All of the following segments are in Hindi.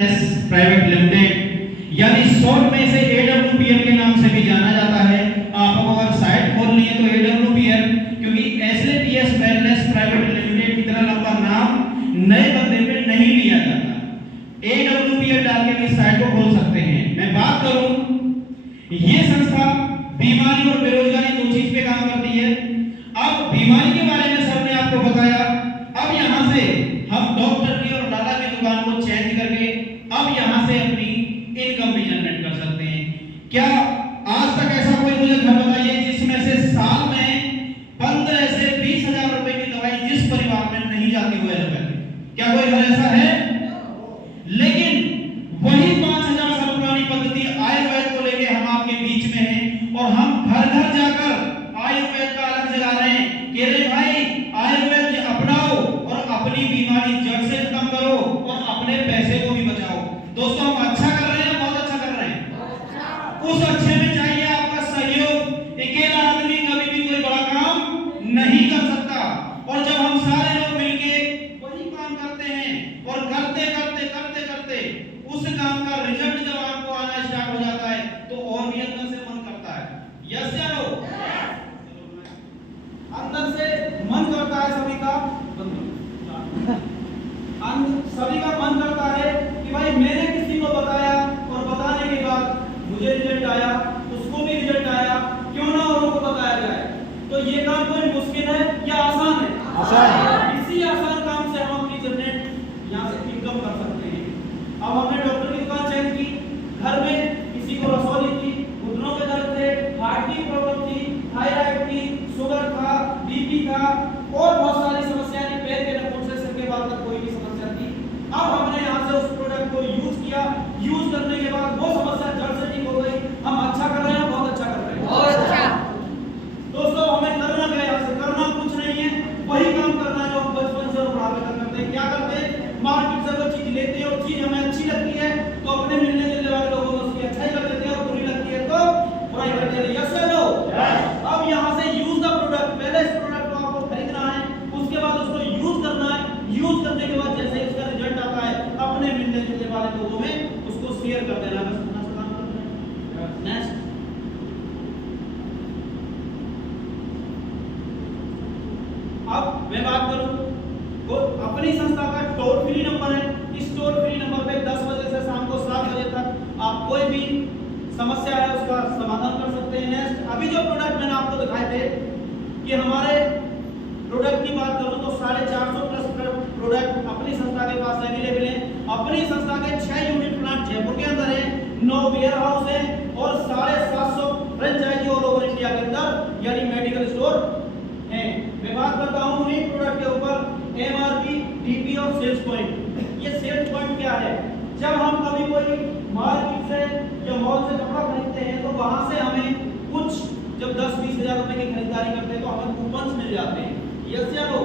प्राइवेट लिमिटेड यानी शॉर्ट में से AWPL के नाम से भी जाना जाता है। आप अगर साइट खोलनी है तो AWPL, क्योंकि SLTS वेलनेस प्राइवेट लिमिटेड की तरह लंबा नाम नए बंदे पे नहीं लिया जाता। AWPL डाल के भी साइट को खोल सकते हैं। मैं बात करूं, ये संस्था बीमारी और बेरोजगारी दो चीज पे काम करती है। अब बीमारी के बारे में सर ने आपको बताया। अब यहां से हम डॉक्टर की और दादा की दुकान को चेंज करके अब यहां से अपनी इनकम भी जनरेट कर सकते हैं। क्या आज तक ऐसा कोई मुझे घर बताइए जिसमें से साल में 15 से 20 हजार रुपए की दवाई जिस परिवार में नहीं जाती हुए रुपए? क्या कोई घर ऐसा है? लेकिन वही 5000 साल पुरानी पद्धति आयुर्वेद को लेके हम आपके बीच में हैं और हम घर घर जाकर आयुर्वेद का अलग जगा रहे हैं कि रे भाई आयुर्वेद अपनाओ और अपनी बीमारी जड़ से खत्म करो और अपने पैसे को भी बचाओ। दोस्तों, हम अच्छा कर रहे हैं, बहुत अच्छा कर रहे हैं। उस अच्छे में चाहिए आपका सहयोग। अकेला आदमी कभी भी कोई बड़ा काम नहीं कर सकता और जब हम सारे लोग मिलके वही काम करते हैं और करते करते करते करते उस काम का रिजल्ट जब आपको आना स्टार्ट हो जाता है तो और भी अंदर से मन करता है। यस या नो? अंदर से मन करता है सभी का, सभी का मन करता है कि भाई मैंने किसी को बताया और बताने के बाद मुझे रिजल्ट आया, उसको भी रिजल्ट आया, क्यों ना औरों को बताया जाए। तो ये काम कोई मुश्किल है या आसान है? आसान है। इसी आसान काम से हम अपनी जनरेट यहाँ से इनकम कर सकते हैं। अब हमने डॉक्टर की दुकान चेंज की, घर में किसी को रसौली थी, घुटनों के दर्द थे, हार्ट की प्रॉब्लम थी, थायराइड थी, शुगर था, बीपी था और बहुत सारी समस्याएं थी, पैर के नखून से सिर के बाल तक कोई भी समस्या थी। अब हमने यहाँ से उस प्रोडक्ट को यूज किया, यूज करने के बाद वो समस्या जड़ से ठीक हो गई। हम अच्छा कर रहे हैं, बहुत अच्छा कर रहे हैं, बहुत अच्छा। दोस्तों, हमें करना क्या है? यहाँ से करना कुछ नहीं है, वही काम करना है जो हम बचपन से और बुढ़ापे तक करते हैं। क्या करते हैं? मार्केट से कोई चीज लेते हैं और चीज हमें अच्छी लगती है तो अपने मिलने जुलने वाले लोगों में उसकी अच्छाई कर देते हैं और बुरी लगती है तो बुराई कर देते हैं। यस या नो? अब यहाँ से यूज द प्रोडक्ट, पहले इस प्रोडक्ट को आपको खरीदना है, उसके बाद उसको यूज करना है। यूज करने के बाद जैसे उसका रिजल्ट आता है अपने मिलने जुलने वाले लोगों में उसको शेयर कर देना। बस इतना सा काम करना है। नेक्स्ट, अब मैं बात करूं तो अपनी संस्था का टोल फ्री नंबर है। इस टोल फ्री नंबर पे 10 बजे से शाम को 7 बजे तक आप कोई भी समस्या है उसका समाधान कर सकते हैं। नेक्स्ट, अभी जो प्रोडक्ट मैंने आपको दिखाए थे कि हमारे प्रोडक्ट की बात करूं तो 450 प्लस प्रोडक्ट अपनी संस्था के पास अवेलेबल है। अपनी संस्था के 6 यूनिट प्लांट जयपुर के अंदर है, 9 वेयर हाउस है और 750 फ्रेंचाइजी ऑल ओवर इंडिया के अंदर यानी मेडिकल स्टोर है। मैं बात करता हूं उन्हीं प्रोडक्ट के ऊपर MRP, DP और सेल्स पॉइंट। ये सेल्स पॉइंट क्या है? जब हम कभी कोई मार्केट से या मॉल से कपड़ा खरीदते हैं तो वहां से हमें कुछ जब 10-20 हजार रुपए की खरीदारी करते हैं तो हमें कूपन्स मिल जाते हैं। यस या नो?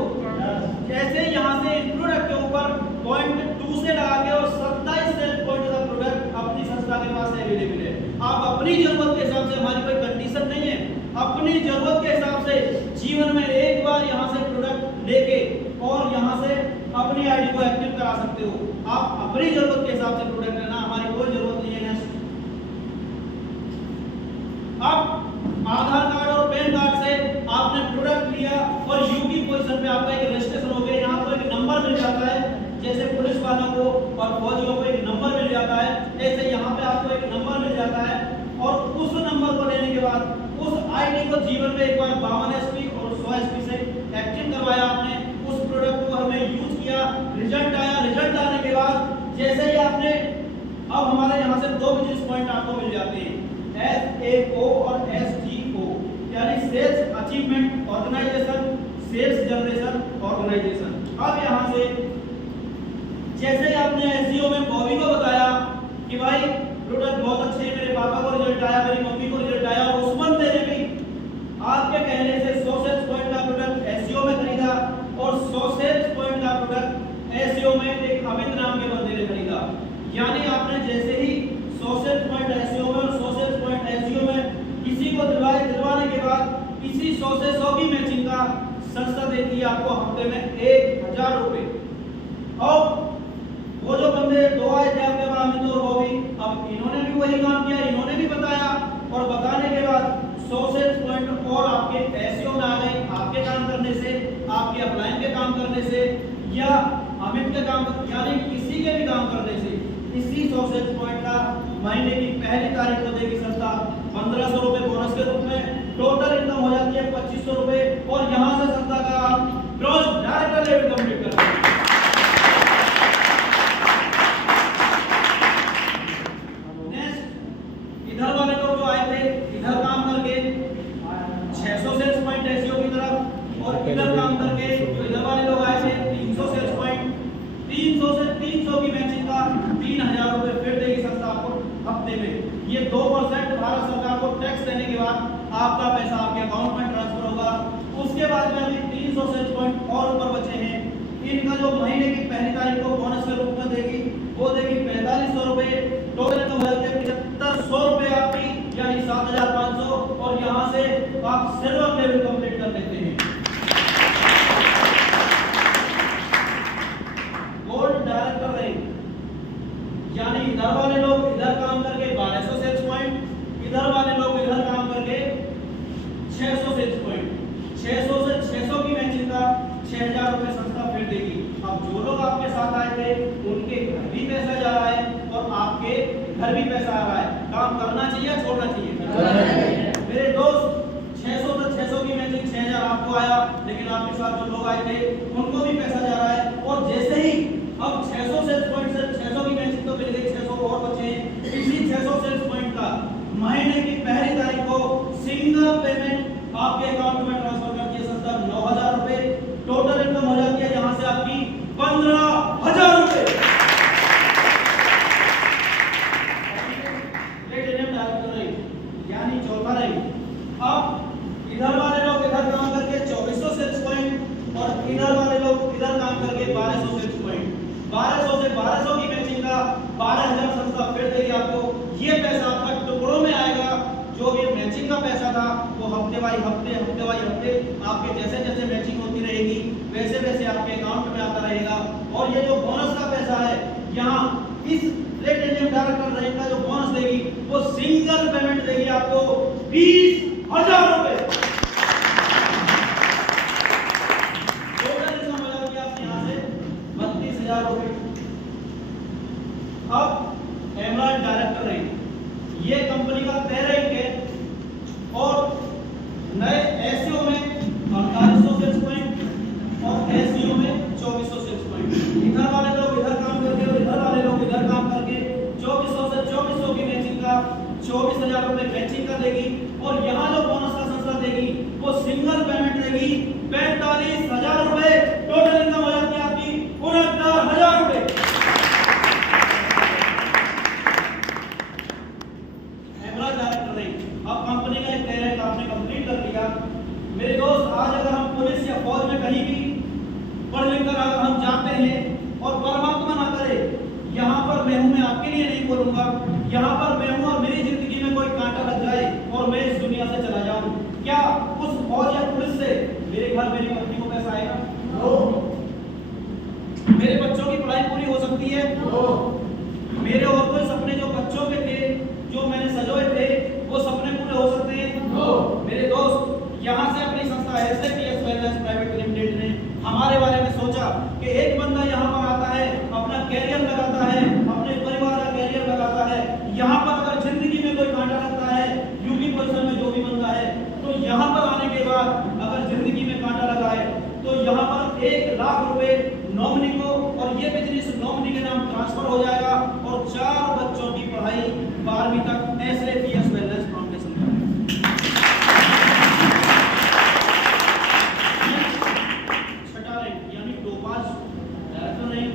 जैसे यहाँ से प्रोडक्ट के ऊपर पॉइंट 2 से लगा के और 27 सेल पॉइंट का प्रोडक्ट अपनी संस्था के पास अवेलेबल है। आप अपनी जरूरत के हिसाब से, हमारी कोई कंडीशन नहीं है, अपनी जरूरत के हिसाब से जीवन में एक बार यहाँ से प्रोडक्ट लेके और यहाँ से अपनी आईडी को एक्टिव करा सकते हो। आप अपनी जरूरत के हिसाब से प्रोडक्ट लेना, हमारी कोई जरूरत नहीं है। अब आधार कार्ड और पैन कार्ड से आपने प्रोडक्ट लिया और यूपी पोजीशन पे आपका एक रजिस्ट्रेशन हो गया। यहाँ पर एक नंबर मिल जाता है, जैसे पुलिस वालों को और फौजियों को एक नंबर मिल जाता है, ऐसे यहाँ पे आपको एक नंबर मिल जाता है और उस नंबर को लेने के बाद उस आईडी को जीवन में एक बार 52 SP और 100 SP से एक्टिव करवाया आपने, उस प्रोडक्ट को हमें यूज किया, रिजल्ट आया। रिजल्ट आने के बाद जैसे ही आपने, अब हमारे यहाँ से 2 बिजनेस पॉइंट आपको मिल जाते हैं, SAO और SGO यानी sales achievement organisation, sales generation organisation. अब यहाँ से जैसे ही आपने SGO में बॉबी को बताया कि भाई प्रोडक्ट बहुत अच्छे हैं, मेरे पापा को रिजल्ट आया, मेरी मम्मी को रिजल्ट आया, और उस्मान ने भी आपके कहने से 100 सेल्स पॉइंट का प्रोडक्ट SGO में खरीदा और 100 सेल्स पॉइंट का प्रोडक्ट SGO में एक अमित नाम के बंदे ने खरीदा। यानी आपने जैसे ही 100 सेल्स पॉइंट SGO में और 100 सेल्स पॉइंट SGO में किसी को दिलवाने के बाद इसी 100 से 100 की मैचिंग का संस्था देती है आपको हफ्ते में 1000 रुपए। और वो जो बंदे 2 आए थे आपके वही काम किया, इन्होंने भी बताया, और बताने के बाद 100 सेल्स पॉइंट और आपके एसईओ में आ गए, आपके काम करने से, आपके अपलाइन के काम करने से, या अमित के काम, यानी किसी के भी काम करने से इसी 100 सेल्स पॉइंट का महीने की पहली तारीख को देगी संस्था 1500 रुपए बोनस के रूप में। टोटल इनकम हो जाती है 2500 रुपए, और यहाँ से संस्था का आप ग्रॉस डायरेक्टर लेवल कंप्लीट करते हैं। इधर वाले लोग जो आए थे, इधर काम करके 600 सेल्स पॉइंट एसईओ की तरफ, और इधर काम करके जो इधर वाले लोग आए थे 300 सेल्स पॉइंट, 300 से 300 की मैचिंग का 3000 रुपए फिर देगी संस्था आपको हफ्ते में। ये 2% भारत सरकार को टैक्स देने के बाद आपका पैसा आपके अकाउंट में ट्रांसफर होगा। उसके बाद में अभी 300 सेल्स पॉइंट और ऊपर बचे हैं, इनका जो महीने की पहली तारीख को बोनस के रूप में देगी, वो देगी 4500 रुपए। टोटल इनकम हो जाती है 7500 रुपए आपकी, यानी 7500, और यहाँ से आप सिल्वर लेवल कंप्लीट कर लेते हैं। गोल्ड डायरेक्टर रैंक, यानी इधर वाले लोग इधर काम करके 1200 सेल्स पॉइंट, इधर वाले लोग इधर काम करके 600 सेल्स पॉइंट, 600 से 600 की मैचिंग का 6000 रुपए संस्था फिर देगी। अब जो लोग आपके साथ आए थे उनके घर भी पैसा जा रहा है और आपके घर भी पैसा आ रहा है। काम करना चाहिए या छोड़ना चाहिए? मेरे दोस्त 600 से 600 की मैचिंग 6000 आपको आया, लेकिन आपके साथ जो लोग आए थे उनको भी पैसा जा रहा है, और जैसे ही अब 600 सेल्स पॉइंट से 600 की मैचिंग तो मिल गई, 600 और बचे हैं। इसी 600 सेल्स पॉइंट का महीने की पहली तारीख को सिंगल पेमेंट आपके अकाउंट में ट्रांसफर करती है संस्था 9000 रुपए। टोटल इनकम हो जाती है यहाँ से आपकी 15000 रुपए। यानी चौथा रैंक। अब इधर वाले लोग इधर काम करके 2400 सेल्स पॉइंट, और इधर वाले लोग इधर काम करके 1200 सेल्स पॉइंट। 1200 से 1200 की मैचिंग का 12000 संस्था फिर देगी आपको। ये पैसा आपका टुकड़ों में आएगा। जो भी मैचिंग का पैसा था वो हफ्ते बाई हफ्ते आपके जैसे जैसे मैचिंग होती रहेगी वैसे वैसे आपके अकाउंट में आता रहेगा। और ये जो बोनस का पैसा है, यहाँ इस प्लेटिनम डायरेक्टर रैंक का जो बोनस देगी वो सिंगल पेमेंट देगी आपको 20000 रुपए। टोटल इनकम हो जाती है आपके यहाँ से 32000 रुपए। अब एमराल्ड डायरेक्टर रैंक, ये कंपनी का तय रैंक है, और नए एसईओ में 4800 सेल्स पॉइंट और एसईओ में 2400 सेल्स पॉइंट। इधर वाले लोग इधर काम करके और इधर वाले लोग इधर काम करके 2400 से 2400 की मैचिंग का 24000 रुपए मैचिंग का देगी। और यहाँ जो बोनस का संस्था देगी वो सिंगल पेमेंट देगी 45000 रुपए। टोटल इनकम हो जाती है आपकी 69000 रुपए। अब कंपनी का एक रैंक आपने कंप्लीट कर लिया। मेरे दोस्त, आज अगर हम पुलिस या फौज में कहीं भी पढ़ लिख कर अगर हम जाते हैं, और परमात्मा ना करे यहाँ पर मैं हूँ, मैं आपके लिए नहीं बोलूंगा, यहाँ पर मैं हूँ और मेरी जिंदगी में कोई कांटा लग जाए और मैं इस दुनिया से चला जाऊं, क्या उस फौज या पुलिस से मेरे घर मेरी पत्नी को पैसा आएगा? मेरे बच्चों की पढ़ाई पूरी हो सकती है? मेरे और कोई सपने जो बच्चों के थे, जो मैंने सजोए थे, वो सपने पूरे हो सकते हैं? मेरे दोस्त, यहाँ से अपनी संस्था एसएपीएस वेलनेस प्राइवेट लिमिटेड ने हमारे बारे में सोचा कि एक बंदा यहाँ पर आता है, अपना कैरियर लगाता है, अपने परिवार का कैरियर लगाता है। यहाँ पर अगर जिंदगी में कोई कांटा लगता है, यूपी परिसर में जो भी बंदा है, तो यहाँ पर आने के बाद अगर जिंदगी में कांटा लगा है तो यहाँ पर 1 लाख रुपए नॉमिनी को, और ये बिजनेस नॉमिनी के नाम ट्रांसफर हो जाएगा, और 4 बच्चों की पढ़ाई 12वीं तक एसएपीएस वेलनेस फाउंडेशन का। छठा रैंक यानी टोपाज डायरेक्टर रैंक।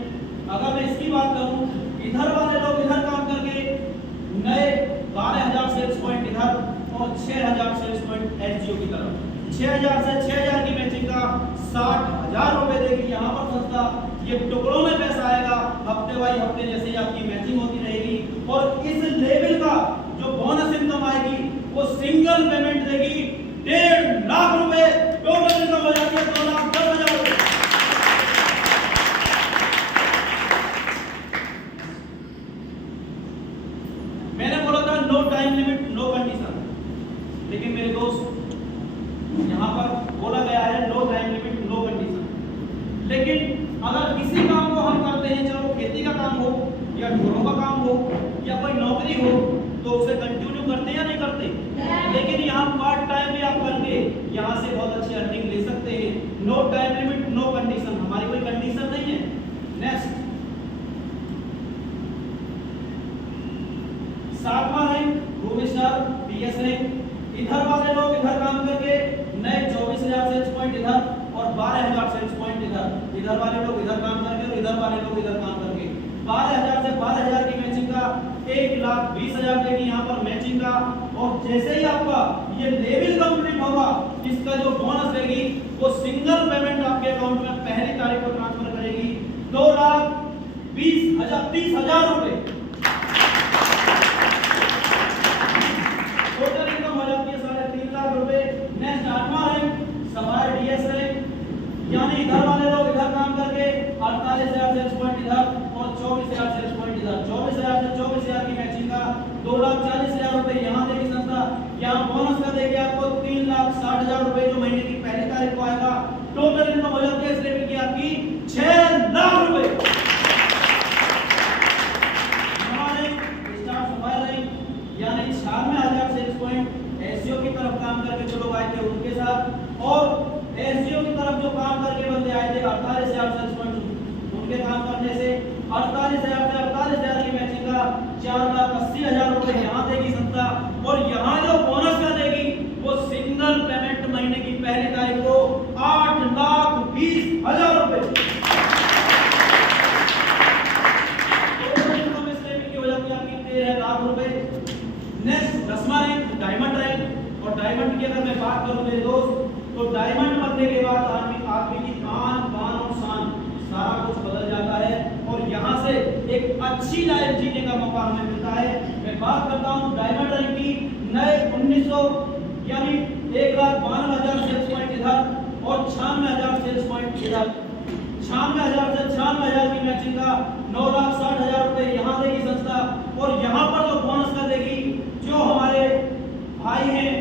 अगर मैं इसकी बात करूं, इधर वाले लोग इधर काम करके नए 12000 सेल्स पॉइंट इधर और 6000 सेल्स पॉइंट एसजीओ की तरफ। 6000 से 6000 की मैचिंग का 60000 रुपए देगी यहाँ पर संस्था। ये टुकड़ों में पैसा आएगा, हफ्ते बाई हफ्ते जैसे ही आपकी मैचिंग होती रहेगी। और इस लेवल का जो बोनस इनकम आएगी वो सिंगल पेमेंट देगी 1.5 लाख रुपए। टोटल इनकम हो जाती है 2,10,000 रुपए। मैंने बोला था no time limit no condition. लेकिन मेरे दोस्त यहाँ पर बोला गया है no time limit no condition. लेकिन अगर किसी काम को हम करते हैं, चाहे वो खेती का काम हो या ढोरों का काम हो या कोई नौकरी हो, तो उसे कंटिन्यू करते या नहीं करते। लेकिन यहाँ पार्ट टाइम भी आप करके यहाँ से बहुत अच्छी अर्निंग ले सकते हैं। No time limit no condition, हमारी कोई कंडीशन नहीं है। नेक्स्ट 7वां rank room star PS rank. इधर वाले लोग इधर काम करके नए 24,000 सेल्स पॉइंट इधर और 12,000 सेल्स पॉइंट इधर। इधर वाले लोग इधर काम करके और इधर वाले लोग इधर काम करके 12,000 से 12,000 की मैचिंग का 1,20,000 देगी यहाँ पर मैचिंग का। और जैसे ही आपका ये लेवल कंप्लीट होगा, इसका जो बोनस रहेगी वो सिंगल पेमेंट आपके अकाउंट में पहली तारीख को ट्रांसफर करेगी 2,20,000 रुपए। टोटल इनकम हो जाती है 3.5 लाख रुपए। नेक्स्ट 8वां रैंक सफायर डीएस रैंक, यानी इधर वाले लोग इधर काम करके 48,000 सेल्स पॉइंट इधर और 24,000 सेल्स पॉइंट इधर। 24,000 से 24,000 की मैचिंग का 2,40,000 रुपए यहाँ देगी संस्था। यहाँ बोनस का देगी आपको 3,60,000 रुपए जो महीने की पहली तारीख को आएगा। टोटल इनकम हो जाती है इस लेवल की आपकी 6 लाख रुपए। हमारे स्टार सफायर रैंक यानी 96,000 सेल्स पॉइंट एसईओ की तरफ काम करके जो लोग आए थे उनके साथ, और एसईओ की तरफ जो काम करके बंदे आए थे 48,000 सेल्स पॉइंट उनके काम करने से 48,000 से 48,000 की मैचिंग का 4,80,000 रुपए यहाँ देगी संस्था। और यहाँ जो बोनस का देगी वो सिंगल पेमेंट महीने की पहली तारीख को 8,20,000 रुपए। इनकम इस लेवल की हो जाती है आपकी 13 लाख रुपए। नेक्स्ट 10वां रैंक डायमंड रैंक। और डायमंड की अगर मैं बात करूं मेरे दोस्त, तो डायमंड बनने के बाद आदमी की आन बान और शान सारा कुछ बदल जाता है और यहाँ से एक अच्छी लाइफ जीने का मौका हमें मिलता है। मैं बात करता हूँ डायमंड रैंक की। नए 1900 यानी 1,92,000 सेल्स पॉइंट इधर और 96,000 सेल्स पॉइंट इधर। 96,000 से 96,000 की मैचिंग का 9,60,000 रुपए यहाँ देगी संस्था। और यहाँ पर जो बोनस का देगी, जो हमारे भाई हैं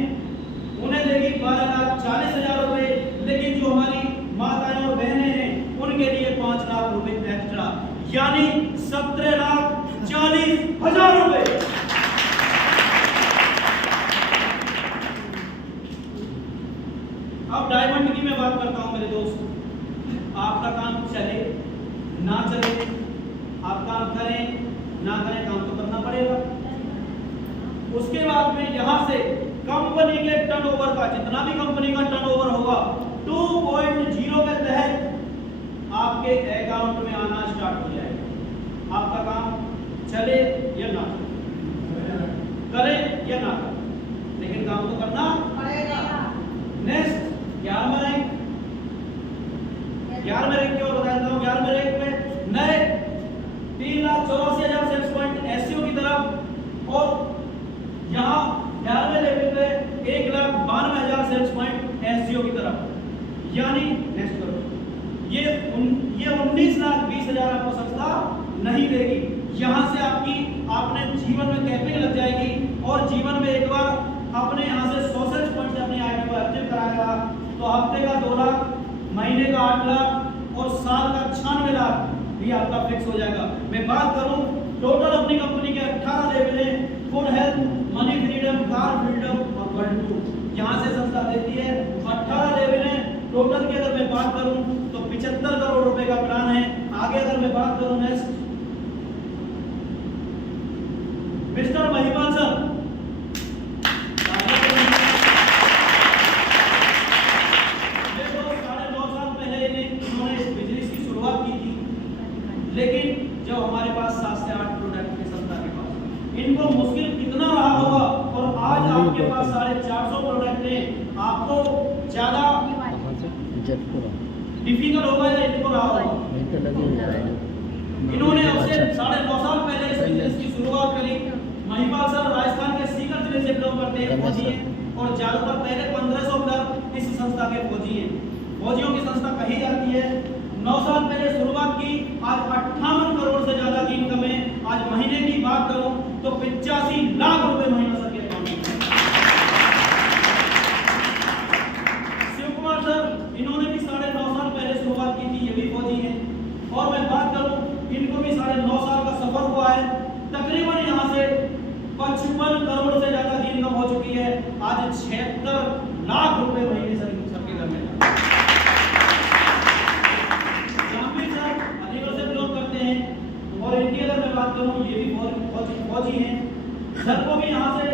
उन्हें देगी 12,40,000 रुपए। लेकिन जो हमारी माताएं और बहनें हैं उनके लिए 5 लाख रुपए एक्स्ट्रा, यानी 17,40,000 रुपए। अब डायमंड की मैं बात करता हूं मेरे दोस्त। आपका काम चले ना चले, आप काम करें ना करें, काम तो करना पड़ेगा। उसके बाद में यहां से कंपनी के टर्नओवर का, जितना भी कंपनी का टर्नओवर होगा 2.0 के तहत आपके अकाउंट में आना स्टार्ट हो जाएगा। आपका काम चले या ना चले, करे या ना करे, लेकिन काम तो करना पड़ेगा। नेक्स्ट 11वां रैंक। 11वें रैंक की ओर बताता हूं। 11वें रैंक में नए 3,84,000 सेल्स पॉइंट एसईओ की तरफ और यहाँ 11वें लेवल पे 1,92,000 सेल्स पॉइंट एसईओ की तरफ। यानी नेक्स्ट करो, ये 19,20,000 आपको संस्था नहीं देगी। यहाँ से आपने जीवन में कैपिंग लग जाएगी और जीवन में एक बार अपने यहाँ से 100 सेल्स पॉइंट से अपनी आईडी को एक्टिव कराएगा तो हफ्ते का 2 लाख, महीने का 8 लाख और साल का 96 लाख भी आपका फिक्स हो जाएगा। मैं बात करूं टोटल अपनी कंपनी के 18 लेवल हैं। Food health, money freedom, car freedom और वर्ल्ड टूर यहाँ से संस्था देती है। 18 लेवल हैं टोटल की। अगर मैं बात करूं तो 75 करोड़ रुपए का प्लान है। आगे अगर मैं बात करूं नेक्स्ट मिस्टर महिपाल सर, लेकिन जब हमारे पास 7 से 8 प्रोडक्ट के संस्था के पास, इनको मुश्किल कितना रहा होगा और आज आपके पास 450 प्रोडक्ट हैं, आपको ज्यादा डिफिकल्ट होगा या इनको रहा होगा? इन्होंने अब से 9.5 साल पहले इस बिजनेस की शुरुआत करी। महिपाल सर राजस्थान के सीकर जिले से बिलोंग करते हैं, फौजी हैं और ज्यादातर पहले 1500 प्लस इस संस्था के फौजी हैं। फौजियों की संस्था कही जाती है। 9 साल पहले शुरुआत की, आज 58 करोड़ से ज्यादा की इनकम है। आज महीने की बात करूं तो 85 लाख रुपए महीना सर के अकाउंट में। शिव कुमार सर, इन्होंने भी 9.5 साल पहले शुरुआत की थी, ये भी फौजी हैं। और मैं बात करूं, इनको भी 9.5 साल का सफर हुआ है। तकरीबन यहाँ से 55 करोड़ से ज्यादा की इनकम हो चुकी है। आज 76 लाख रुपए महीने सर सबके घर में। जामिल सर अलीगढ़ से बिलोंग करते हैं और इनकी अगर मैं बात करूं, ये भी फौजी हैं। सर को भी यहाँ से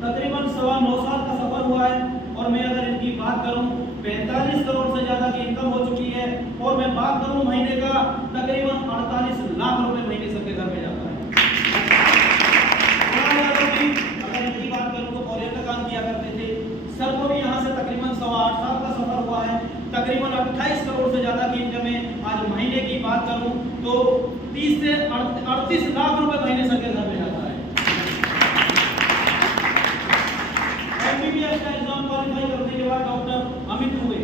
तकरीबन 9.25 साल का सफर हुआ है। और मैं अगर इनकी बात करूं, 45 करोड़ से ज्यादा की इनकम हो चुकी है। और मैं बात करूं महीने का, तकरीबन 48 लाख रुपए महीने सबके घर में जाता है। अगर इनकी बात करूं तो कोरियर का काम किया करते थे। सर को भी यहाँ से तकरीबन 8.25 साल का सफर हुआ है। तकरीबन 28 करोड़ से ज्यादा की इनकम है। आज महीने की बात करूं तो 30 से 38 लाख रुपए महीने सबके घर में जाता है। एमबीबीएस का एग्जाम क्वालिफाई करने के बाद डॉक्टर अमित हुए।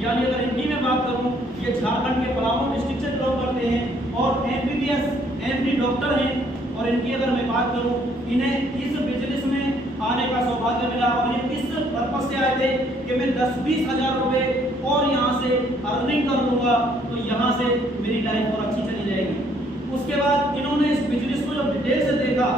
यानी अगर इनकी मैं बात करूं, ये झारखंड के पलामू डिस्ट्रिक्ट से बिलोंग करते हैं और एमबीबीएस एमडी डॉक्टर हैं। और इनकी अगर मैं बात करूं, इन्हें इस बिजनेस में आने का सौभाग्य मिला और ये इस पर्पस से आए थे कि मैं 10-20 हजार रुपए और यहाँ से अर्निंग कर लूंगा तो यहाँ से मेरी लाइफ और अच्छी चली जाएगी। उसके बाद इन्होंने इस बिजनेस को जब डिटेल से देखा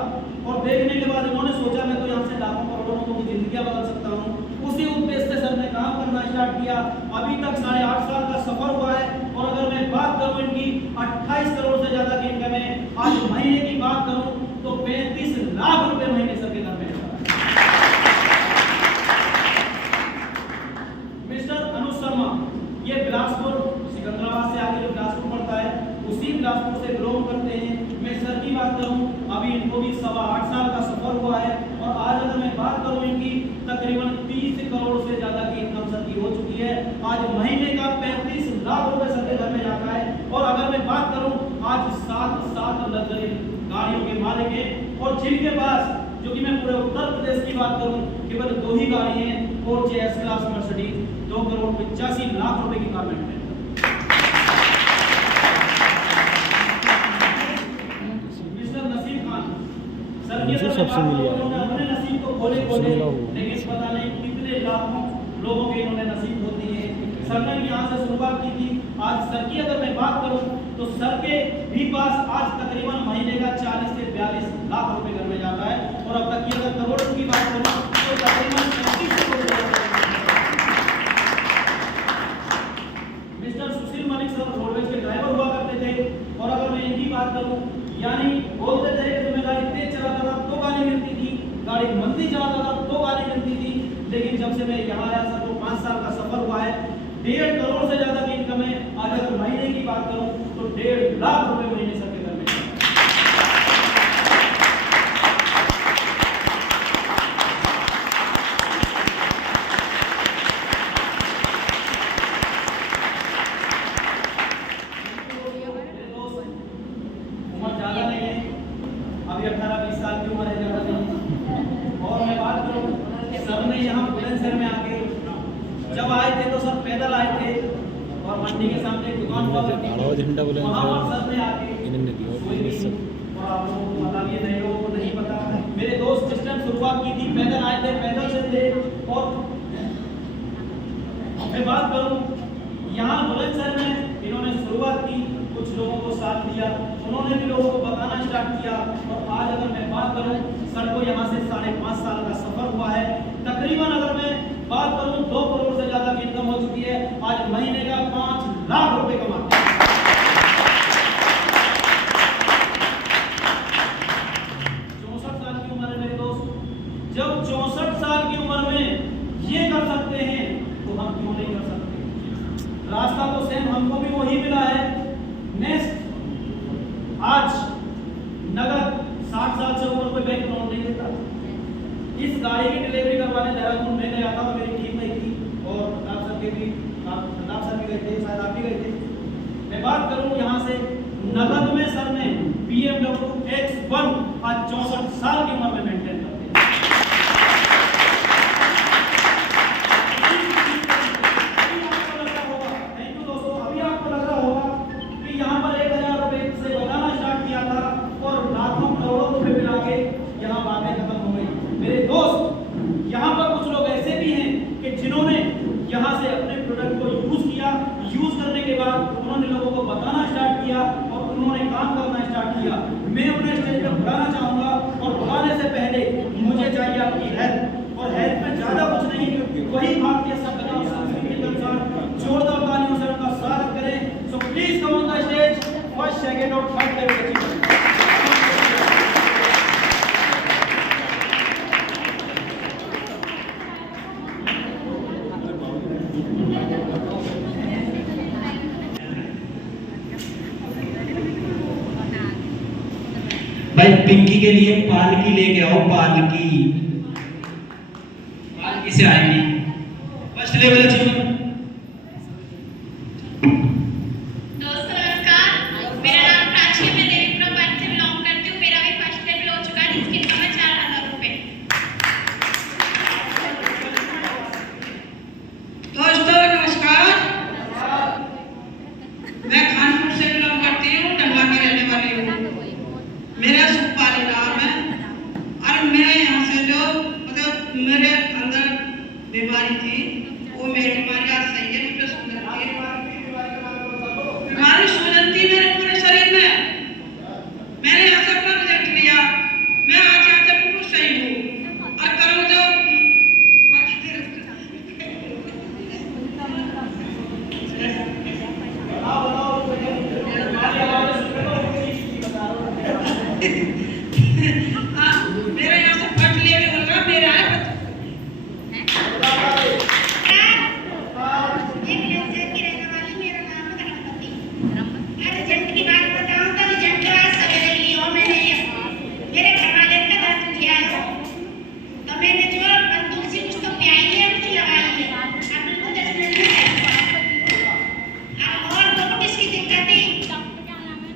और देखने के बाद इन्होंने सोचा मैं तो यहाँ से लाखों करोड़ों लोगों की जिंदगी बदल सकता हूँ। उसी उद्देश्य से सर ने काम करना स्टार्ट किया। अभी तक 8.5 साल का सफर हुआ है। और अगर मैं बात करूं इनकी 28 करोड़ से ज्यादा की इनकम है। आज महीने की बात करूं तो 35 लाख रुपए महीने सबके घर में जाता है। मिस्टर अनुज शर्मा, ये बिलासपुर सिकंदराबाद से आगे जो बिलासपुर पड़ता है उसी बिलासपुर से बिलोंग करते हैं। मैं सर की बात करूं, अभी इनको भी 8.25 साल का सफर हुआ है। और आज अगर मैं बात करूं इनकी, तकरीबन 30 करोड़ से ज्यादा की इनकम सर की हो चुकी है। आज महीने का 35 लाख रुपए सर के घर में जाता है। और अगर मैं बात करूं, आज 7 लग्जरी गाड़ियों के मालिक हैं। और जिनके पास, जो कि मैं पूरे उत्तर प्रदेश की बात करूं, केवल 2 ही गाड़ी हैं, Porsche S class Mercedes, 2 crore 85 lakh रुपए की कार में। सबसे मिली अपने नसीब को खोले, लेकिन पता नहीं कितने लाखों लोगों के इन्होंने नसीब होती है। सर ने यहाँ से शुरुआत की थी। आज सर की अगर मैं बात करूं तो सर के भी पास आज तकरीबन महीने का 40 से 42 लाख रुपए घर में जाता है। और अब तक की अगर करोड़ों की बात करूं तो तकरीबन 35 करोड़। मिस्टर सुशील मलिक सर रोडवेज के ड्राइवर हुआ करते थे। और अगर मैं इनकी बात करूं, यानी बोलते थे कि मैं गाड़ी तेज चलाता था तो गाली मिलती थी, गाड़ी मंदी चलाता था तो गाली मिलती थी। लेकिन जब से मैं यहाँ आया सर तो 5 साल का सफर हुआ है। 1.5 करोड़ से ज्यादा की इनकम है। आज अगर महीने की बात करूं तो 1.5 लाख रुपए महीने सबके घर में। उम्र ज्यादा नहीं है, अभी 18-20 साल की उम्र है, ज्यादा नहीं। और मैं बात करूं, सर ने यहाँ बुलंदशहर में आके जब आए थे तो सर पैदल आए थे और मंडी के सामने एक दुकान हुआ करती थी। वहाँ पर सर ने आके और आप लोगों को पता भी है, नए लोगों को नहीं पता। मेरे दोस्त जिस टाइम शुरुआत की थी पैदल आए थे, पैदल से थे। और मैं बात करूं, यहाँ बुलंदशहर में इन्होंने शुरुआत की, कुछ लोगों को साथ दिया, उन्होंने भी लोगों को बताना स्टार्ट किया। और आज अगर मैं बात करूं, सर को यहाँ से 5.5 साल का सफर हुआ है। तकरीबन अगर मैं बात करूं 2 करोड़ से ज्यादा की इनकम हो चुकी है। आज महीने का 5 लाख रुपए कमाते हैं। 64 साल की उम्र है मेरे दोस्त। जब 64 साल की उम्र में ये कर सकते हैं तो हम क्यों नहीं कर सकते? रास्ता तो सेम हमको भी वही मिला है। नेक्स्ट, आज नगद 60 साल से ऊपर कोई बैंक लोन नहीं देता। इस गाड़ी की डिलीवरी करवाने देहरादून में गया था, मेरी टीम नहीं थी। और प्रताप सर भी गए थे, शायद आप भी गए थे। मैं बात करूं यहाँ से नगद में सर ने BMW X1 आज 64 साल की उम्र में मेंटेन करते हैं। थैंक यू दोस्तों। अभी आपको लग रहा होगा कि यहाँ पर 1000 रुपए से बताना स्टार्ट किया था और लाखों करोड़ों रुपए मिला के किया। मैं उन्हें स्टेज पर बुलाना चाहूँगा और बुलाने से पहले मुझे चाहिए आपकी हेल्प, और हेल्प में ज़्यादा कुछ नहीं, वही भारतीय सभ्यता और संस्कृति के अनुसार जोरदार तालियों से उनका स्वागत करें। So please come on the stage, first, second और थर्ड लेवल के। भाई पिंकी के लिए पालकी लेके आओ, पालकी। पालकी से आएगी फर्स्ट लेवल अचीवमेंट। दोस्तों नमस्कार, मेरा नाम प्राची है, मैं देवीपुरम पंच से बिलोंग करती हूँ। मेरा भी फर्स्ट लेवल हो चुका है, जिसकी इनकम है 4000 रुपए। दोस्तों नमस्कार, मैं खानपुर से बिलोंग करती हूँ, टंडवा की रहने वाली हूँ। मेरा सुखपाली नाम है और मैं यहाँ से जो मतलब मेरे अंदर बीमारी थी, वो मेरी बीमारी आज सही है। मुझे सूजन थी, बीमारी सूजन थी मेरे पूरे शरीर में। मैंने यहाँ से अपना रिजल्ट लिया, मैं आज यहाँ से बिल्कुल सही हूँ। और करूँ जो मेरा यहाँ से फर्स्ट लेवल होगा, मेरा है रिजल्ट की बात बताऊं तो रिजल्ट आज सवेरे लिया मैंने, मेरे घर वाले का दर्द किया है, तो मैंने जो बंदूक से कुछ तो प्याई है, कुछ लगाई है। अब बिल्कुल 10 मिनट में और बहुत इसकी दिक्कत थी,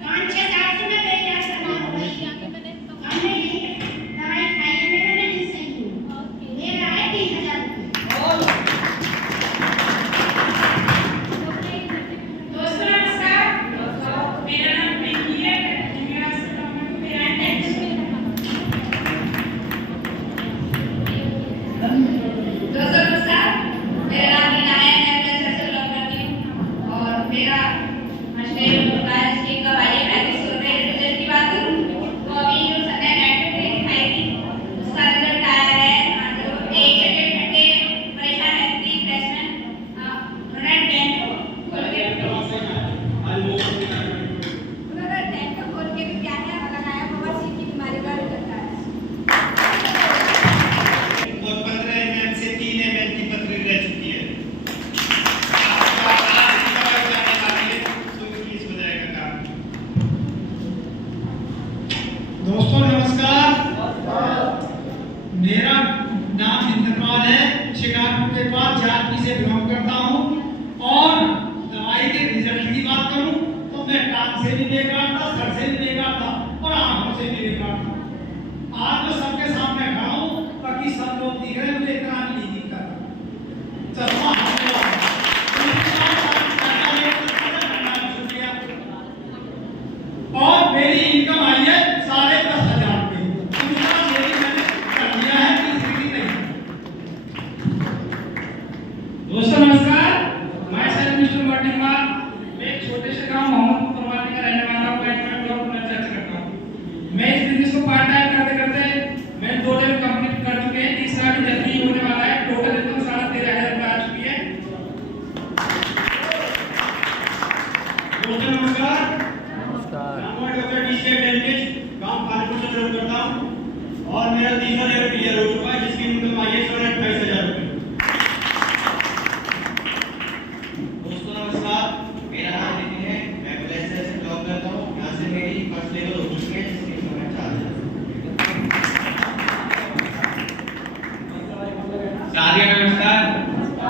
5-6 साल से मैं बेइलाज करना हो गई। हमने यही दवाई खाई है, मेरा नहीं सही हूँ, मेरा है 3000 रुपये। दोस्तों नमस्कार, मेरा नाम पिंकी है, मेरा मेरा दोस्तों नमस्कार, मेरा नाम मीना है, मैं कैंसर से बिलोंग करती हूँ और मेरा मशहूर होता है जिसकी कमाई है 3500 रुपये। रिजल्ट की बात करूँ तो अभी जो मैंने नेट पे दिखाई थी उसका रिजल्ट आया है। जो 1 घंटे परेशान रहती थी प्रेस में, उन्होंने टेंट खोल के भी क्या है लगाया, बवासीर की बीमारी का रिजल्ट आया। और 15 mm से 3 mm की पथरी रह चुकी है। दोस्तों नमस्कार, मेरा नाम इंद्रपाल है, शिकारपुर के पास झारखंड से बिलोंग करता हूँ। और दवाई के रिजल्ट की बात करूँ तो मैं कान से भी बेकार था, सर से भी बेकार था और आंखों से भी बेकार था। आज मैं सबके सामने खड़ा हूँ ताकि सब लोग दिख रहे हैं, मुझे इतना नहीं दिखता था। चश्मा और मेरी इनकम आई है 10,500 रुपये। दूसरा मेरी मैंने कर लिया है, तीसरी नहीं। दोस्तों नमस्कार, मैं सर मिस्टर मार्टिमा, मैं एक छोटे से गांव मोहम्मदपुर परवानी का रहने वाला हूं। मैं ब्लॉक में चर्चा करता हूं। मैं इस बिजनेस को पार्ट टाइम करते करते मैं 2 लेवल कंप्लीट कर चुके हैं, तीसरा भी जल्दी होने वाला है। टोटल इनकम 13,500 रुपये आ चुकी है। दोस्तों नमस्कार, नमस्कार। मैं डॉक्टर डीके डेंटिस्ट, गांव खानपुर से बिलोंग करता हूं और मेरा तीसरा लेवल क्लियर हो चुका है, जिसकी इनकम आई है 28,000 रुपये। दोस्तों नमस्कार, मेरा नाम नितिन है, मैं प्लेसर से जॉब करता हूँ। यहाँ से मेरी फर्स्ट लेवल हो चुकी है, जिसकी इनकम है 4,000। साथियों नमस्कार,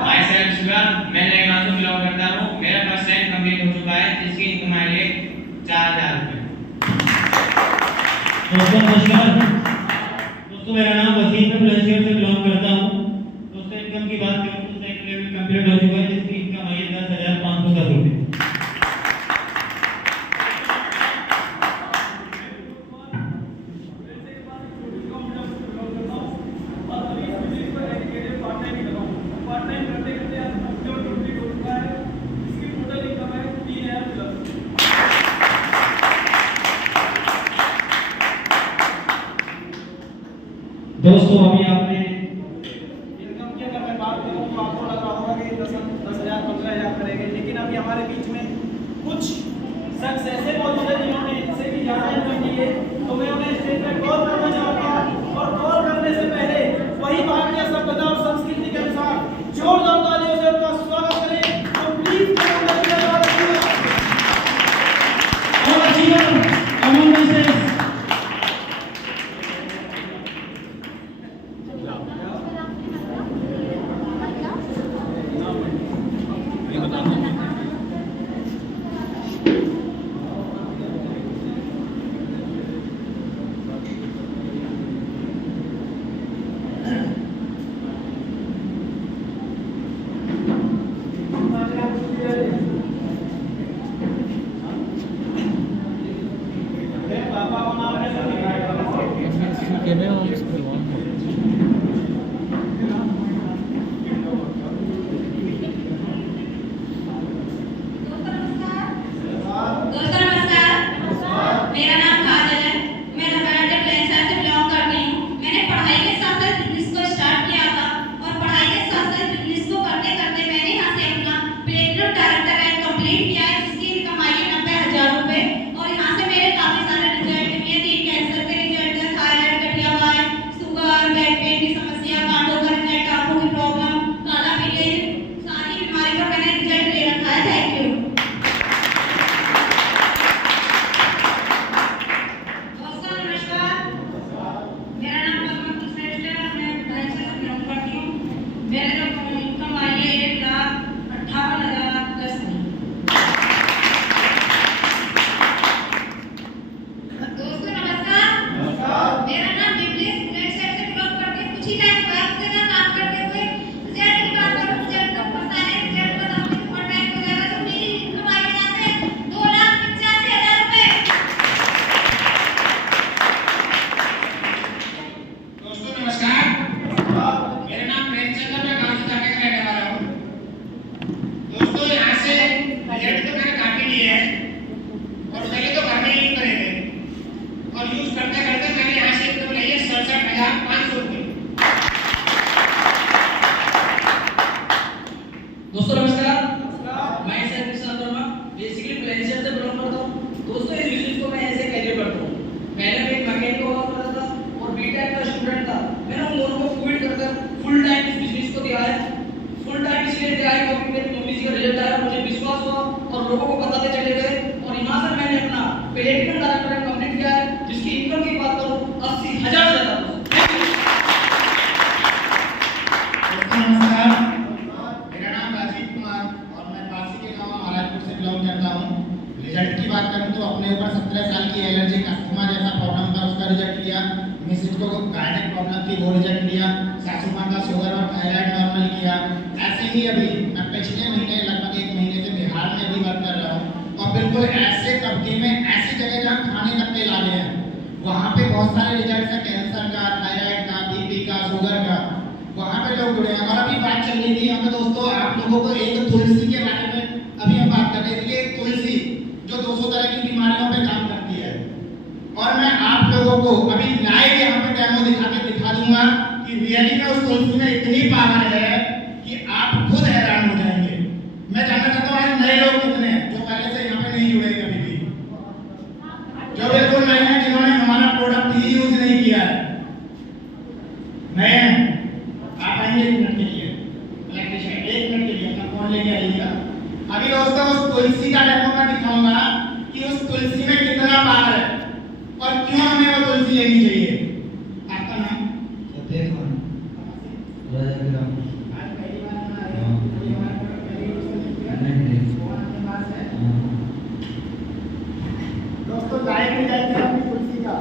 मैं सैम शिवराम, मैं नए गांव से बिलोंग करता हूँ। मेरा फर्स्ट टाइम कंप्लीट हो चुका है, जिसकी इनकम आई है 4,000 रुपये। दोस्तों नमस्कार, दोस्तों मेरा नाम वसीम है, बुलंदशहर से बिलोंग करता हूँ। दोस्तों इनकम की बात करूँ तो सेकंड लेवल कंप्लीट हो चुका है, जिसकी इनकम आई है 10,510 रुपये। दोस्तों अभी आपने इनकम की अगर मैं बात करूँ तो आपको लग रहा होगा कि 10,000 15,000 करेंगे, लेकिन अभी हमारे बीच में कुछ शख्स ऐसे मौजूद है जिन्होंने इनसे भी ज़्यादा इनकम की है, तो मैं उन्हें स्टेज पर कॉल करना चाहूँगा। और कॉल करने से पहले वही भारतीय सभ्यता और संस्कृति के अनुसार जोरदार तालियों से उनका स्वागत करें। तो प्लीज दोस्तों नमस्कार, मेरा नाम काजल है। मैं नवाटे प्लेन्सर से बिलोंग करती हूँ। मैंने पढ़ाई के साथ साथ बिजनेस को स्टार्ट किया था और पढ़ाई के साथ साथ बिजनेस को करते करते मैंने यहाँ से अपना प्लेटिनम डायरेक्टर रैंक कंप्लीट किया है, जिसकी इनकम आई है 90,000 रुपए। और यहाँ से मेरे काफी सारे रिजल्ट भी है। 3 कैंसर के रिजल्ट है, थायराइड, गठिया वाय, शुगर, बैक पेन की समस्या, कांटों का रिजल्ट, आंखों की प्रॉब्लम, काला पीलिया, सारी बीमारी का मैंने रिजल्ट ले रखा है। Thank you. मेरा नाम पद्मा श्रेष्ठ है। मैं भैंसा से बिलोंग करती हूँ। मेरे जो इनकम आई है 1,58,010 में। दोस्तों नमस्कार, मेरा नाम दिव्येश प्लेन्सर से बिलोंग करती हूँ। कुछ ही टाइम बाद से ना काम करते हुए रिजल्ट की बात करूँ, रिजल्ट को पता है, रिजल्ट को तो बहुत टाइम हो जाएगा। तो मेरी इनकम आई है यहाँ से 2,85,000 रुपए। दोस्तों नमस्कार, मेरा नाम प्रेमचंद है। मैं गांव जाके का रहने वाला हूँ। दोस्तों यहाँ से रिजल्ट तो मैंने काफी लिए हैं और पहले तो घर में यूज करेंगे और यूज करते करते मैंने यहाँ से इनकम ली है 67,500 रुपये। दोस्तों नमस्कार, मैं सर वर्मा बेसिकली प्लेन्सर से बिलोंग करता हूँ। दोस्तों इस बिजनेस को मैं ऐसे कैरियर करता हूँ। पहले मैं एक मैकेनिक हुआ करता था और बीटेक का स्टूडेंट था। मैंने उन दोनों को क्विट कर फुल टाइम इस बिजनेस को दिया है। फुल टाइम इसलिए दिया है क्योंकि मेरी मम्मी जी का रिजल्ट आया, मुझे विश्वास हुआ और लोगों को बताते चले गए और यहाँ से मैंने अपना प्लेटिनम डायरेक्टर कंप्लीट किया है, जिसकी इनकम की बात करूँ 80,000 से ज़्यादा। नमस्कार, मेरा नाम राजीव कुमार और मैं पासी के गांव महाराजपुर से बिलोंग करता हूं। रिजल्ट की बात करूं तो अपने ऊपर 17 साल की एलर्जी अस्थमा जैसा प्रॉब्लम था, उसका रिजल्ट लिया। मिसेज को गायनेक प्रॉब्लम थी, वो रिजल्ट लिया। सासू मां का शुगर और थायराइड नॉर्मल किया। ऐसे ही अभी मैं पिछले महीने लगभग 1 महीने से बिहार में भी वर्क कर रहा हूं और बिल्कुल ऐसे तबके में ऐसी जगह जहां खाने तक के लाले हैं, वहां पे बहुत सारे रिजल्ट है, कैंसर का, थायराइड का, बीपी का, शुगर का, वहाँ पे लोग जुड़े हैं। और अभी बात चल रही थी हमें दोस्तों आप लोगों को एक तुलसी के बारे में अभी हम बात कर रहे थे। एक तुलसी जो 200 तरह की बीमारियों पे काम करती है और मैं आप लोगों को अभी लाइव यहाँ पे डेमो दिखा दूंगा कि रियली में उस तुलसी में इतनी पावर है कि आप खुद हैरान हो जाएंगे। मैं जानना चाहता हूँ आज नए लोग कितने हैं जो पहले से यहाँ पे नहीं जुड़े कभी भी, जो बिल्कुल नए हैं, जिन्होंने हमारा प्रोडक्ट ही यूज नहीं किया है, नए हैं। आप आएंगे 1 मिनट के लिए, इलेक्ट्रिशियन 1 मिनट के लिए अपना फोन लेके आइएगा। अभी दोस्तों उस तुलसी का डेमो मैं दिखाऊंगा कि उस तुलसी में कितना पावर है और क्यों हमें वो तुलसी लेनी चाहिए। आपका नाम? सत्येश राजा आज पहली बार हम आए हैं, पहली बार पहली दोस्तों लाइव रिजल्ट है अपनी तुलसी का।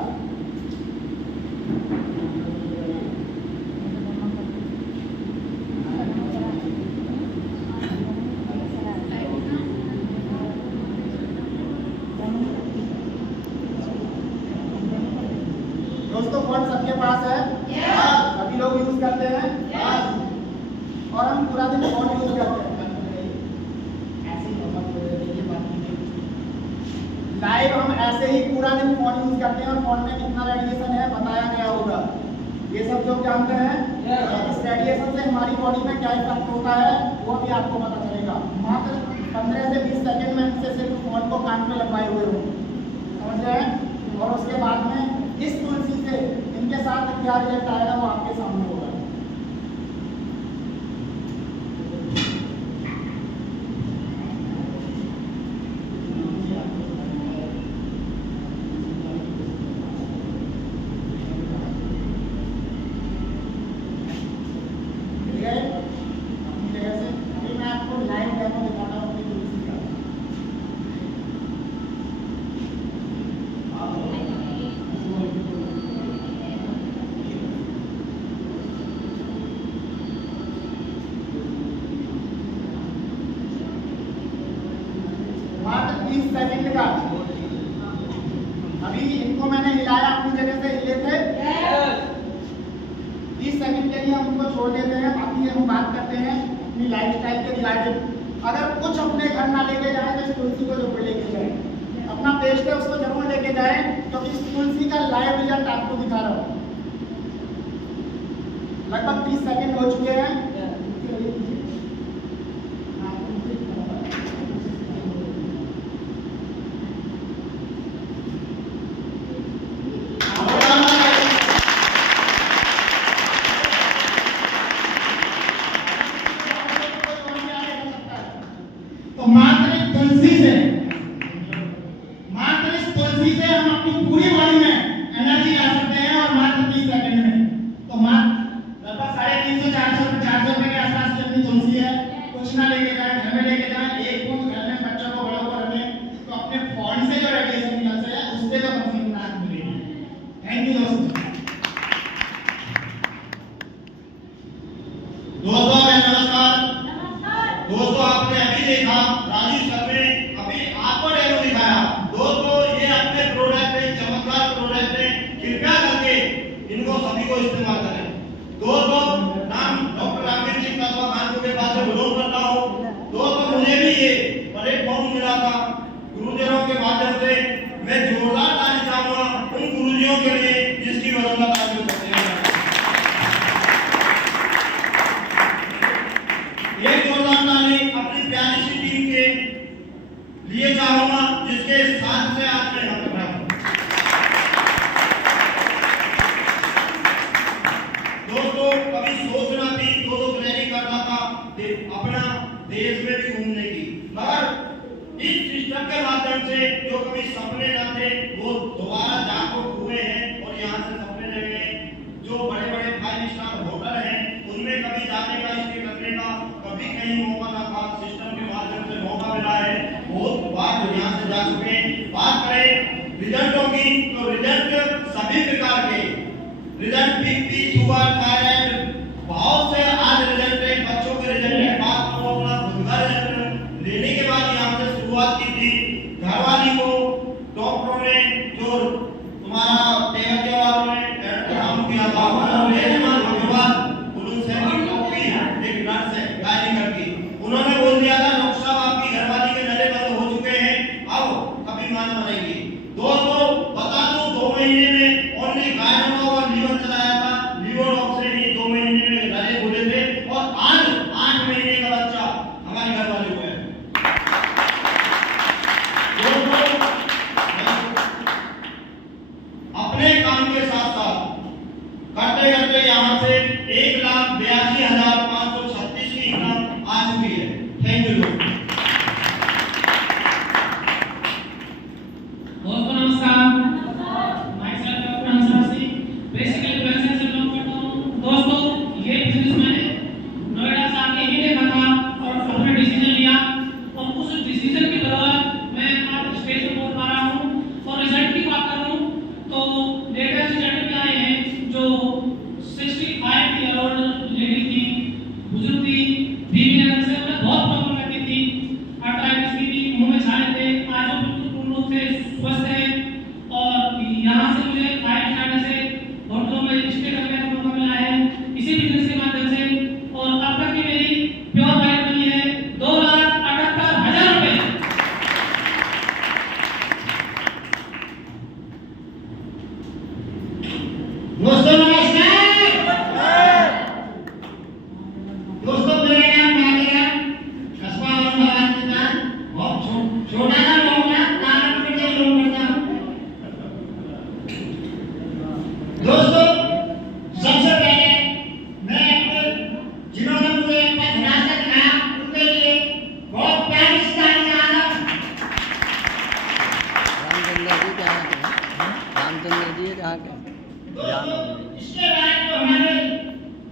दोस्तों फोन सबके पास है? सभी लोग यूज करते हैं? और हम पूरा दिन फोन यूज करते हैं। ऐसे ही लाइव हम ऐसे ही पूरा दिन फोन यूज करते हैं और फोन में कितना रेडिएशन है बताया गया होगा। ये सब जो जानते हैं? इस रेडिएशन से हमारी बॉडी में क्या इफेक्ट होता है वो भी आपको पता चलेगा। मात्र 15 से 20 सेकंड में से सिर्फ फोन को कान में लगवाए हुए हो, समझ रहे हैं? और उसके बाद में इस तुलसी से इनके साथ क्या रिजल्ट आएगा वो आपके सामने होगा। मात्र 30 सेकंड का। अभी इनको मैंने हिलाया, अपनी जगह से हिले थे। 30 सेकंड के लिए हम उनको छोड़ देते हैं। बाकी हम बात करते हैं अपनी लाइफस्टाइल के रिगार्डिंग। अगर कुछ अपने घर ना लेके जाए तो इस तुलसी को जरूर लेके जाए। अपना पेस्ट है उसको जरूर लेके जाए, क्योंकि इस तुलसी का लाइव रिजल्ट आपको दिखा रहा हूँ। लगभग 30 सेकंड हो चुके हैं। तो मात्र इस तुलसी से हम अपनी पूरी बॉडी में एनर्जी ला सकते हैं, और मात्र 30 सेकंड में। तो मात्र लगभग 350-400 रुपए के आसपास की अपनी तुलसी है। कुछ ना लेके जाए, घर में लेके जाए, एक बूंद घर में बच्चों को बड़ों को रखें, तो अपने फोन से जो रेडिएशन निकलता है उससे तो कम से कम राहत मिलेगी। थैंक यू दोस्तों। दोस्तों नमस्कार। दोस्तों आपने अभी देखा राजीव सर ने अभी आपको डेमो दिखाया। दोस्तों ये अपने प्रोडक्ट है, चमत्कार प्रोडक्ट है, कृपया करके इनको सभी को इस्तेमाल करें। दोस्तों नाम डॉक्टर रामवीर सिंह कस्बा कानपुर के पास से बिलोंग करता हूँ। दोस्तों मुझे भी ये प्लेटफॉर्म मिला था गुरुजनों के माध्यम से। मैं जोरदार ताली चाहूंगा उन गुरुजियों के लिए जिसकी बदौलत आज हम करते हैं। एक जोरदार ताली अपनी प्यारी सी टीम के लिए चाहूंगा जिसके साथ से आज मैं यहाँ पर रहा हूं। दोस्तों कभी सोचना थी, दो प्लानिंग करना था अपना देश में भी घूमने की, मगर इस सिस्टम के माध्यम से जो कभी सपने न थे वो दोबारा जागरूक हुए हैं और यहाँ से सपने लगे हैं। जो बड़े बड़े 5 स्टार होटल हैं उनमें कभी जाने का, स्टे करने का कभी कहीं मौका ना था, सिस्टम के माध्यम से मौका मिला है। बहुत बार यहाँ से जा चुके हैं। बात करें रिजल्टों की तो रिजल्ट सभी प्रकार के रिजल्ट, बीपी, शुगर, थायराइड, बहुत से आज रिजल्ट है। बच्चों के रिजल्ट है। बात करो अपना खुद का रिजल्ट लेने के बाद यहाँ से शुरुआत की थी। घरवाली को डॉक्टरों ने जो तुम्हारा देवते वालों ने काम किया था, उन्होंने बोल दिया था डॉक्टर साहब आपकी घरवाली के नले बंद हो चुके हैं, आओ कभी मान बनेगी। दोस्तों बता दूं 2 महीने में ओनली गायनों और लीवर चलाया था। लीवर डॉक्टर से ही 2 महीने में नले खुले थे और आज 8 महीने का बच्चा हमारी घरवाली को है। अपने काम के साथ साथ करते करते यहाँ से 1,82,536 की इनकम आ चुकी है। Thank you. दोस्तों नमस्कार। Myself doctor Ansar Singh, basically प्लेसेंस से बिलोंग करता हूँ। दोस्तों ये बिजनेस मैंने नोएडा से आके ही देखा था और अपना डिसीजन लिया, और उस डिसीजन की बदौलत मैं आज स्टेज पर बोल पा रहा हूँ। और रिजल्ट की बात करूँ तो लेटेस्ट रिजल्ट में आए हैं जो 65 ईयर ओल्ड लेडी थी, बुजुर्ग थी, बीवी नगर से। उन्हें बहुत प्रॉब्लम रहती थी, आर्थराइटिस की थी, मुंह में छाले थे। आज वो बिल्कुल पूर्ण रूप से स्वस्थ है। और यहाँ से मुझे 5 स्टार से होटलों में स्टे करने का मौका मिला है इसी बिजनेस के माध्यम से। और अब तक की मेरी प्योर वाइट बनी है 2,78,000 रुपए। दोस्तों नमस्कार। इसके बाद जो हमारे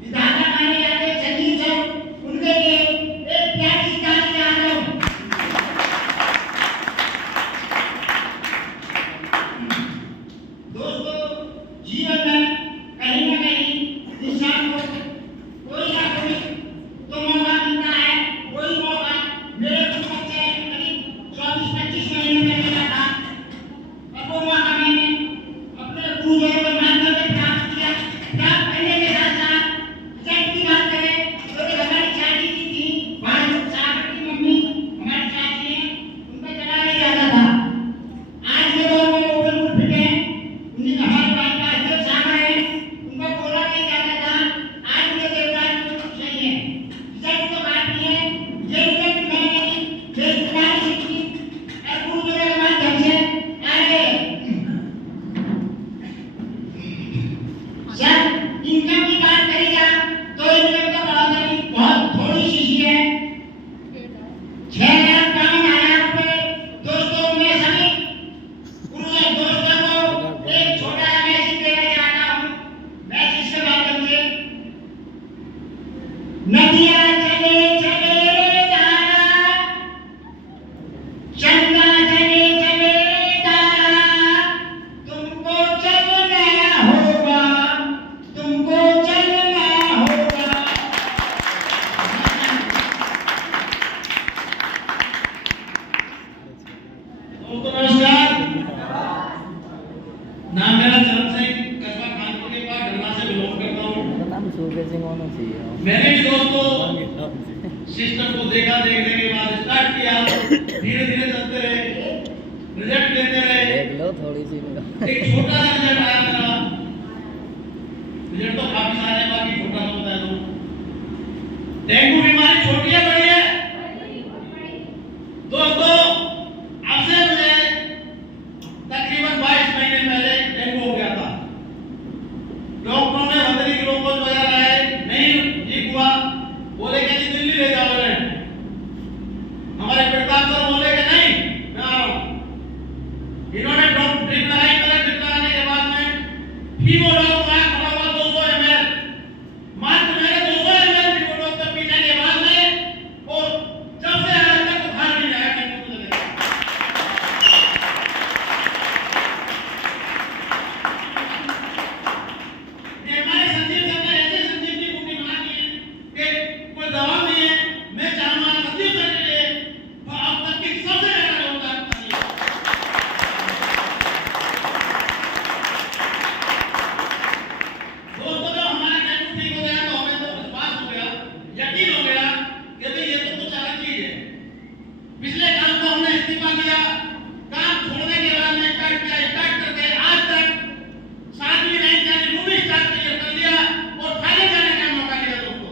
विधाता माने जाते संगीत सर, उनके लिए एक प्यारी सी ताली आ रहा हूं। दोस्तों, जीवन में कहीं ना कहीं इंसान को कोई ना कोई तो मौका मिलता है। कोई मौका मेरे कुछ बच्चे करीब 24-25 महीने में मिला था, और वो मौका मैंने अपने गुरुजनों के माध्यम से प्राप्त किया। प्राप्त करने के साथ साथ रिजल्ट की बात करें तो एक हमारी चाची जी थी, सागर की मम्मी हमारी चाची है, उनका चला नहीं जाता था। आज के दौर में वो बिल्कुल फिट है। उन्हीं हमारे पास का अध्यक्ष सागर है, उनका बोला नहीं जाता था। आज उनके देवराज को कुछ नहीं है। रिजल्ट तो बात नहीं है, ये रिजल्ट मैंने बेसुमार सीखी और गुरुजनों के माध्यम से आगे। सर, इनकम की बात करी जाए तो इनकम तो बहुत थोड़ी सी है। 6,52,000 रुपए। दोस्तों, मैं सभी गुरुजन दोस्तों को एक छोटा सा मैसेज देना चाहता हूँ। मैसेज के माध्यम से नदिया चले चले धारा, चंदा चले चले धारा, तुमको चलना होगा, तुमको चलना होगा। दोस्तों नमस्कार, नाम मेरा चरण सिंह, कस्बा कानपुर के पास ढलना से बिलोंग करता हूँ। मैंने भी दोस्तों सिस्टम को देखा, देखने के बाद स्टार्ट किया, धीरे धीरे चलते रहे, रिजल्ट लेते रहे। एक छोटा सा रिजल्ट आया मेरा। रिजल्ट तो काफी सारे हैं, बाकी छोटा सा होता है। तो डेंगू बीमारी छोटी है बड़ी है दोस्तों? आपसे मुझे तकरीबन 22 महीने पहले डेंगू हो गया था। डॉक्टरों ने बदली ग्लूकोज वगैरह है, नहीं ठीक हुआ, बोले कि जी दिल्ली ले जाओ इन्हें। हमारे प्रताप सर बोले कि नहीं, मैं आ रहा हूं। इन्होंने ड्रिप लगाई, ड्रिप लगाने के बाद में फीवोडॉक का खड़ा हुआ 200 ml, मात्र मैंने 200 ml फीवोडॉक का पीने के बाद में, और जब से आज तक बुखार नहीं आया डेंगू को लेकर। ये हमारे संजीव सर ने ऐसे संजीवनी बूटी बना दी है कि कोई दवा नहीं है। मैं चाहूंगा संजीव सर के लिए अब तक की सबसे ज्यादा योगदान करिए। दोस्तों, जब हमारा डेंगू ठीक हो गया तो हमें तो विश्वास हो गया, यकीन हो गया कि भाई ये तो कुछ अलग चीज है। पिछले काम को हमने इस्तीफा दिया, काम छोड़ने के बाद में स्टार्ट करके आज तक 7वीं रैंक यानी मूवी स्टार्ट कर लिया और फाइनल जाने का मौका दिया। दोस्तों,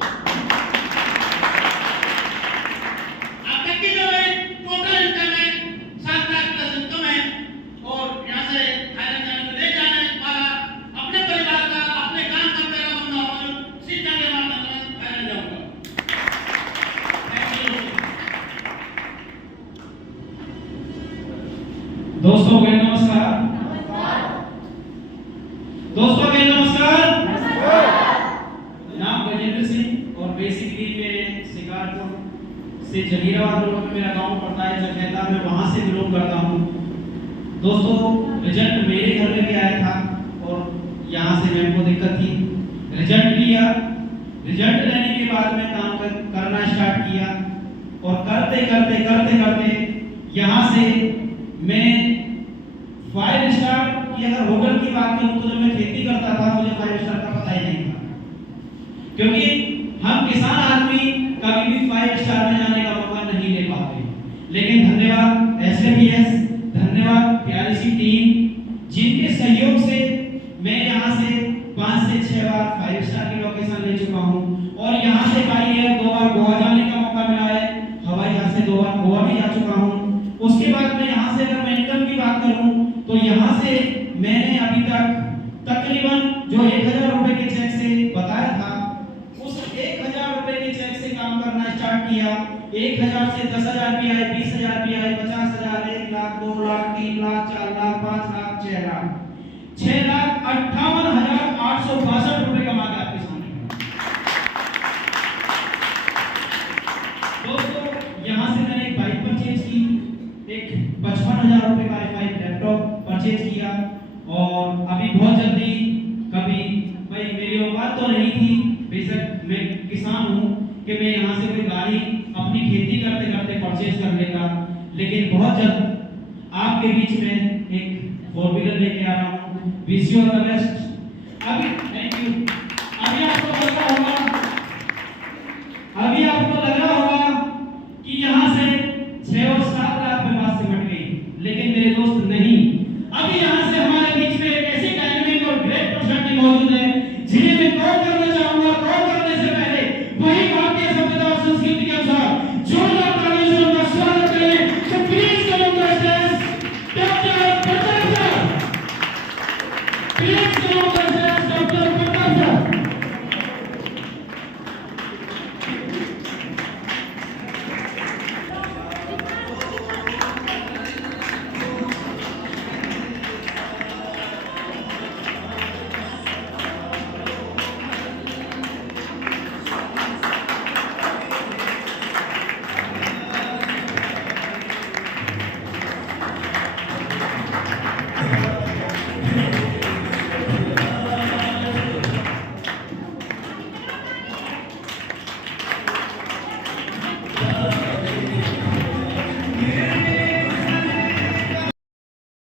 अब तक की जो है टोटल इनकम है 7 लाख प्लस इनकम है, और यहाँ से फाइनल जाने में ले जाने वाला अपने परिवार का, अपने काम का पहला बंदा और शिक्षा के माध्यम से फाइनल जाऊंगा। Thank you. दोस्तों को नमस्कार। दोस्तों को नमस्कार। नाम गजेंद्र सिंह, और बेसिकली मैं शिकारपुर से जहीराबाद रोड में मेरा गांव पड़ता है, जखेता, मैं वहां से बिलोंग करता हूं। दोस्तों, रिजल्ट मेरे घर में भी आया था और यहाँ से मेरे को दिक्कत थी। रिजल्ट लिया, रिजल्ट लेने के बाद में काम करना स्टार्ट किया, और करते करते करते करते यहाँ से मैं 5 स्टार की अगर होटल की बात करूं तो जब मैं खेती करता था मुझे 5 स्टार का पता ही नहीं था, क्योंकि हम किसान आदमी कभी भी 5 स्टार में जाने का मौका नहीं ले पाते। लेकिन धन्यवाद SMBS, धन्यवाद प्यारी सी टीम, जिनके सहयोग से मैं यहाँ से 5 से 6 बार 5 स्टार की लोकेशन ले चुका हूँ, और यहाँ से बाई एयर 2 बार गोवा जाने का मौका मिला है, हवाई जहाज से 2 बार गोवा भी जा चुका हूँ। उसके बाद में यहाँ से अगर मैं इनकम की बात करूँ तो यहाँ से मैंने अभी तक तकरीबन जो 1,000 रुपए के चेक से बताया था, उस 1,000 रुपए के चेक से काम करना स्टार्ट किया। 1,000 से 10,000 भी आए, 20,000 भी आए, 50,000, 1 लाख, 2 लाख, 3 लाख, 4 लाख, 5 लाख, 6 लाख। 6,58,862 रुपए कमा के आपके सामने खड़ा हूं। दोस्तों यहां से मैंने एक बाइक परचेज की, एक 55,000 रुपए का i5 लैपटॉप परचेज किया, और अभी बहुत जल्दी कभी भाई मेरी औकात तो नहीं थी, बेशक मैं किसान हूं कि मैं यहां से कोई गाड़ी अपनी खेती करते करते परचेज कर लेगा, लेकिन बहुत जल्द आपके बीच में एक 4 व्हीलर लेके आ रहा हूं। Wish you all the best. अभी थैंक यू। अभी आपको लग रहा होगा कि यहां से 6 और 7 लाख में बात सिमट गई, लेकिन मेरे दोस्त नहीं, अभी यहां से हमारे बीच में एक ऐसी डायनामिक और ग्रेट पर्सनालिटी मौजूद है जिन्हें मैं कॉल करना चाहूंगा, कॉल करने